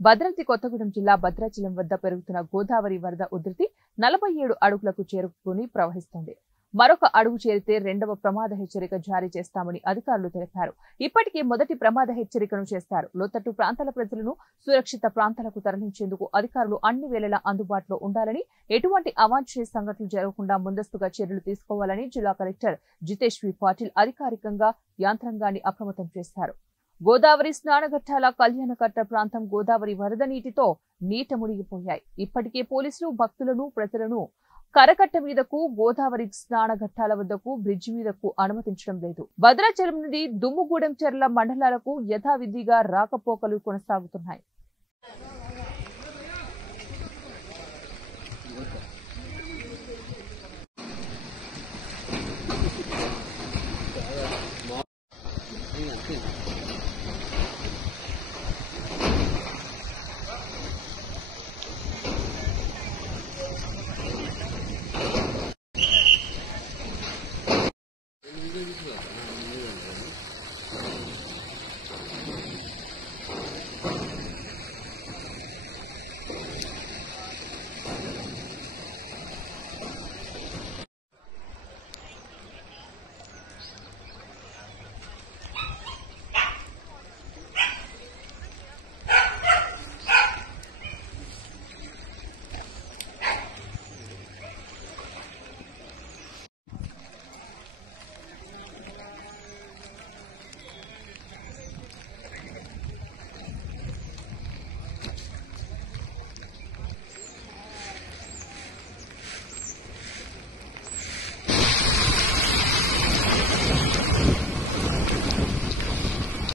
భద్రాద్రి కొత్తగూడెం జిల్లా భద్రాచలం వద్ద పెరుగుతున్న గోదావరి వరద ఉధృతి 47 అడుగులకు చేరుకుని ప్రవహిస్తోంది. మరొక అడుగు చేరితే రెండవ ప్రమాద హెచ్చరిక జారీ చేస్తామని అధికారులు తెలిపారు. ఇప్పటికే మొదటి ప్రమాద హెచ్చరికను చేశారు. లోతట్టు ప్రాంతాల ప్రజలను సురక్షిత ప్రాంతాలకు తరలించేందుకు అధికారులు అన్ని వేళలా అందుబాటులో ఉండాలని, ఎటువంటి అవాంఛనీయ సంఘటనలు జరగకుండా ముందస్తుగా చర్యలు తీసుకోవాలని జిల్లా కలెక్టర్ జితేష్ వి పాటిల్ అధికారికంగా యంత్రాంగాన్ని అప్రమత్తం చేశారు. గోదావరి స్నానఘట్టాల కళ్యాణకట్ట ప్రాంతం గోదావరి వరద నీటితో నీట మునిగిపోయాయి. ఇప్పటికే పోలీసులు భక్తులను, ప్రజలను కరకట్ట మీదకు, గోదావరి స్నానఘట్టాల వద్దకు, బ్రిడ్జి మీదకు అనుమతించడం లేదు. భద్రాచలం నుండి దుమ్ముగూడెంచెర్ల మండలాలకు యథావిధిగా రాకపోకలు కొనసాగుతున్నాయి.